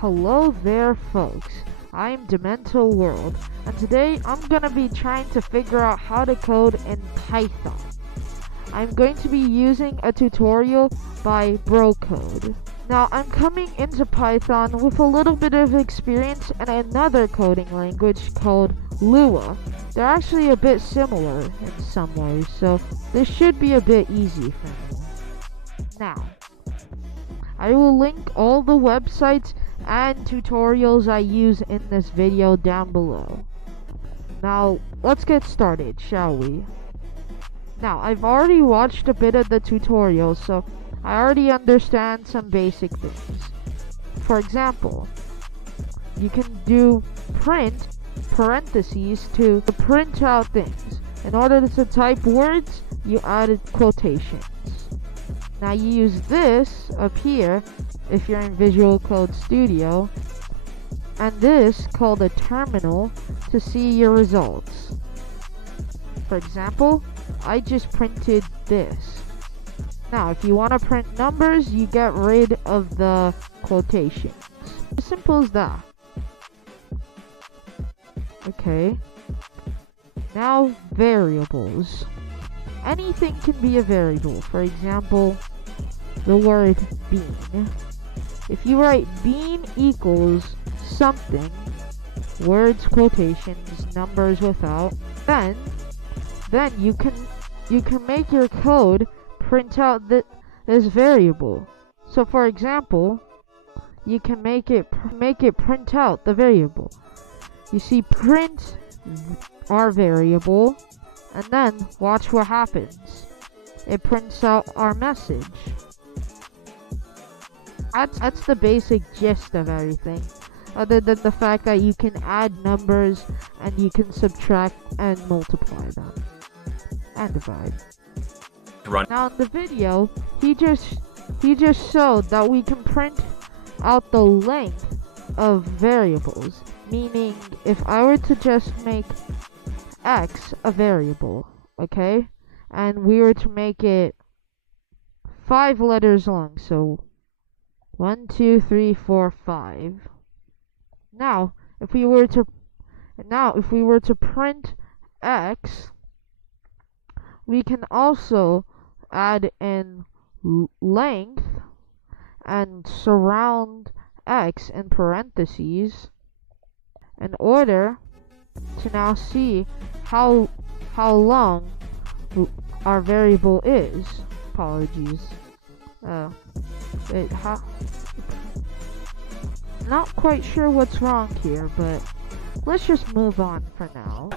Hello there folks, I'm Dimento World, and today I'm gonna be trying to figure out how to code in Python. I'm going to be using a tutorial by BroCode. Now I'm coming into Python with a little bit of experience in another coding language called Lua. They're actually a bit similar in some ways, so this should be a bit easy for me. Now, I will link all the websites and tutorials I use in this video down below. Now, let's get started, shall we? Now, I've already watched a bit of the tutorial, so I already understand some basic things. For example, you can do print parentheses to print out things. In order to type words, you added quotations. Now you use this up here if you're in Visual Code Studio, and this called a terminal to see your results. For example, I just printed this. Now if you want to print numbers, you get rid of the quotations. As simple as that. Okay. Now variables. Anything can be a variable. For example, the word bean. If you write bean equals something, words, quotations, numbers without, then you can make your code print out this variable. So for example, you can make it print out the variable. You see, print our variable, and then watch what happens. It prints out our message. That's the basic gist of everything, other than the fact that you can add numbers and you can subtract and multiply them and divide. Now in the video, he just showed that we can print out the length of variables, meaning if I were to just make x a variable, okay, and we were to make it 5 letters long, so 1, 2, 3, 4, 5. Now if we were to print x, we can also add in length and surround x in parentheses in order to now see how long our variable is. Apologies. Not quite sure what's wrong here, but let's just move on for now.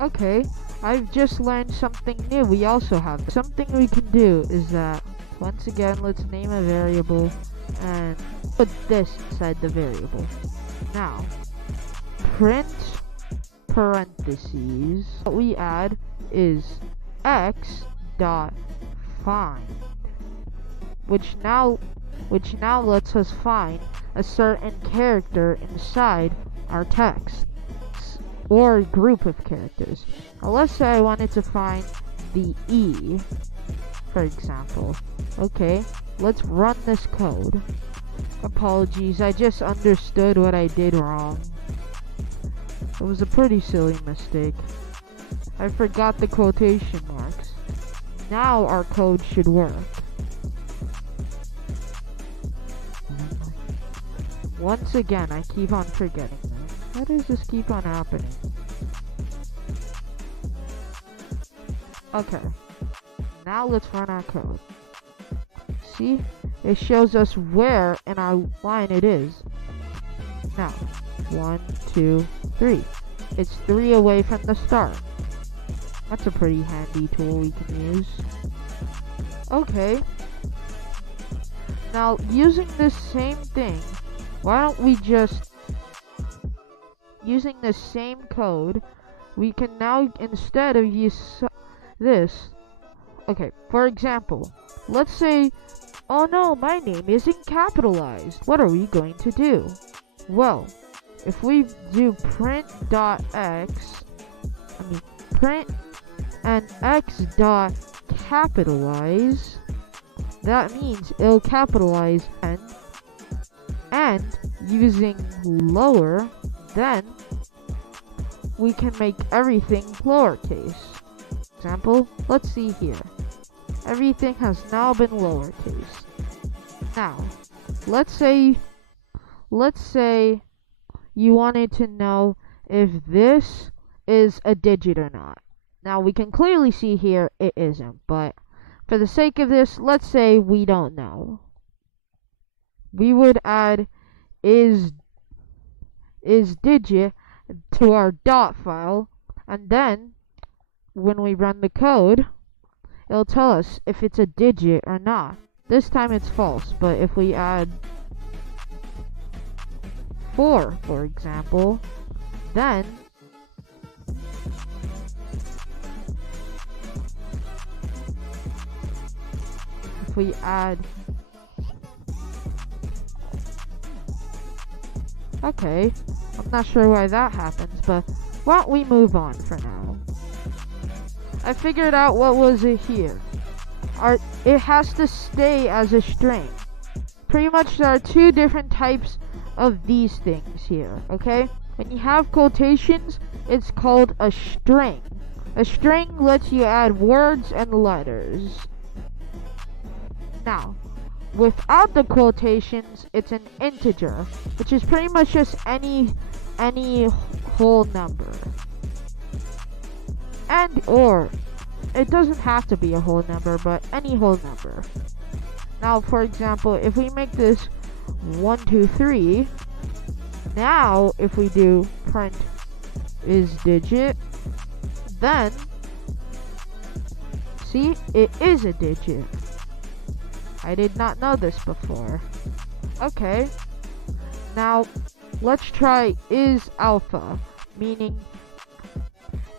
Okay, I've just learned something new. We also have something we can do is that, once again, let's name a variable and put this inside the variable. Now, print parentheses. What we add is x dot find, which now lets us find a certain character inside our text or group of characters. Now let's say I wanted to find the E, for example. Okay, let's run this code. Apologies, I just understood what I did wrong. It was a pretty silly mistake. I forgot the quotation marks. Now our code should work. Once again, I keep on forgetting that. Why does this keep on happening? Okay. Now let's run our code. See? It shows us where in our line it is. Now, 1, 2, 3. It's 3 away from the start. That's a pretty handy tool we can use. Okay. Now, using this same thing, why don't we just, using the same code, we can now, instead of use this, okay, for example, let's say, oh no, my name isn't capitalized. What are we going to do? Well, if we do print and x dot capitalize, that means it'll capitalize and And using lower, then we can make everything lowercase. Example, let's see here. Everything has now been lowercase. Now, let's say you wanted to know if this is a digit or not. Now we can clearly see here it isn't, but for the sake of this, let's say we don't know. We would add is digit to our dot file, and then when we run the code, it'll tell us if it's a digit or not. This time it's false, but if we add 4, for example, then if we add, okay, I'm not sure why that happens, but why don't we move on for now. I figured out what was it here. It has to stay as a string. Pretty much there are two different types of these things here, okay? When you have quotations, it's called a string. A string lets you add words and letters. Now, without the quotations, it's an integer, which is pretty much just any whole number. Or it doesn't have to be a whole number, but any whole number. Now, for example, if we make this 1, 2, 3, now if we do print is digit, then see, it is a digit. I did not know this before. Okay, now let's try is alpha, meaning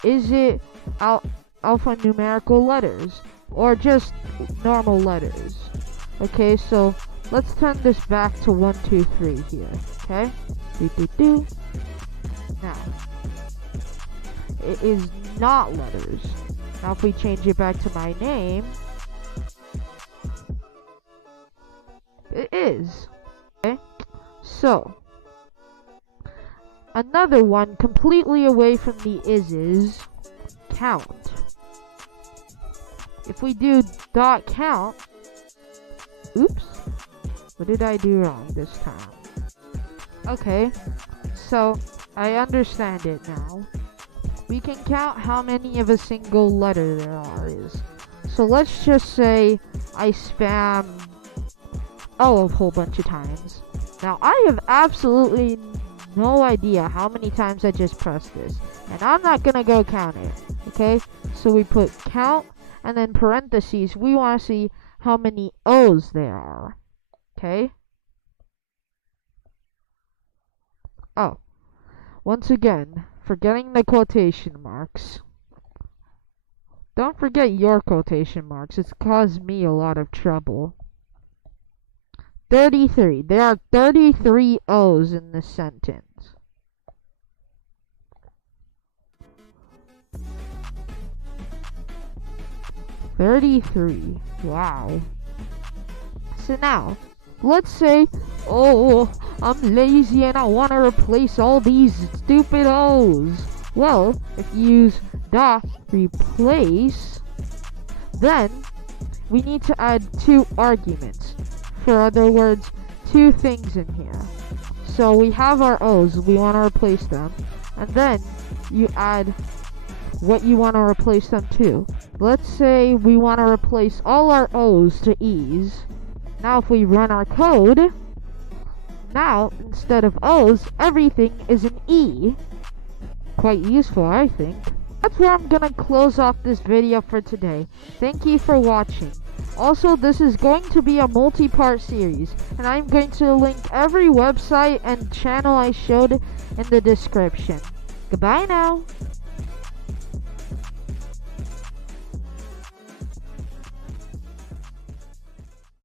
is it alphanumerical letters or just normal letters? Okay, so let's turn this back to 1, 2, 3 here. Okay, now it is not letters. Now if we change it back to my name, it is. Okay, so another one completely away from the is count. If we do dot count, oops, what did I do wrong this time? Okay, so I understand it now. We can count how many of a single letter there is. So let's just say I spam O a whole bunch of times. Now I have absolutely no idea how many times I just pressed this, and I'm not gonna go count it. Okay, so we put count and then parentheses. We want to see how many O's there are. Okay. Oh, once again, forgetting the quotation marks. Don't forget your quotation marks. It's caused me a lot of trouble. 33. There are 33 O's in this sentence. $33. Wow. So now, let's say, oh, I'm lazy and I want to replace all these stupid O's. Well, if you use dot replace, then we need to add 2 arguments. For other words, 2 things in here. So we have our O's, we want to replace them, and then you add what you want to replace them to. Let's say we want to replace all our O's to E's. Now if we run our code, now instead of O's, everything is an E. Quite useful, I think. That's where I'm gonna close off this video for today. Thank you for watching. Also, this is going to be a multi-part series, and I'm going to link every website and channel I showed in the description. Goodbye now.